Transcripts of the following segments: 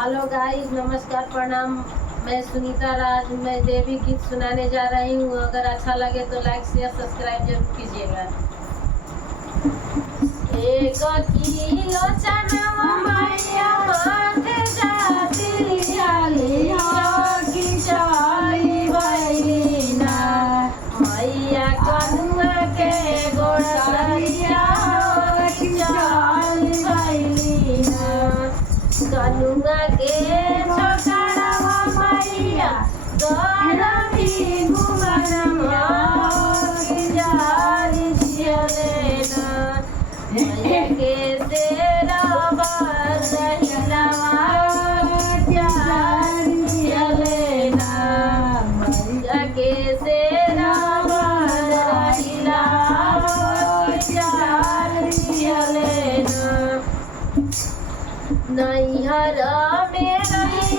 Hello guys, नमस्कार, प्रणाम। मैं सुनीता राज, मैं देवी गीत सुनाने जा रही हूँ। अगर अच्छा लगे तो लाइक शेयर सब्सक्राइब जरूर कीजिएगा। एक किलो चना मैया माथे जाती की चाली बहिना मैया कनुआ के गोड़िया चाली बहिना कनुआ के छोकरा मैया गरमी घुमनमा जारी छियलेना मैया के तेरा बरहिलवा जारी छियलेना मैया के तेरा बरहिलवा जारी छियलेना नैहर में रही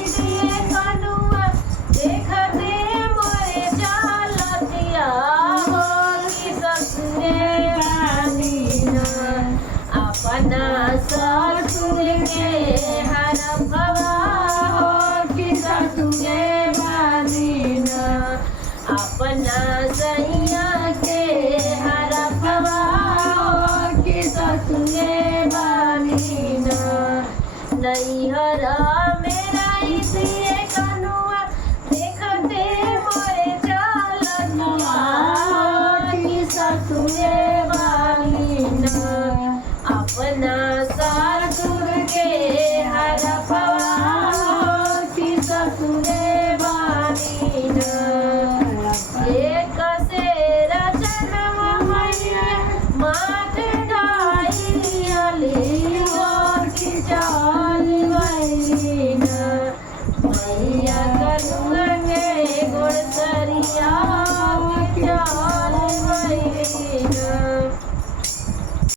कनुआ देखते मोरे चालतिया हो कि ससुरे रानीना अपना ससुर के हरफवा हो कि ससुरे रानीना अपना सैया के हरफवा हो कि ससुरे रानीना नैहर मेरा इसे कनुआ देखते मोरे चालतिया कि ससुरे बानीना अपना ससुर के हरफवा कि ससुरे बानीना एक सेर चनवा मैया माथे डाली चाली बहिना मैया कनुआ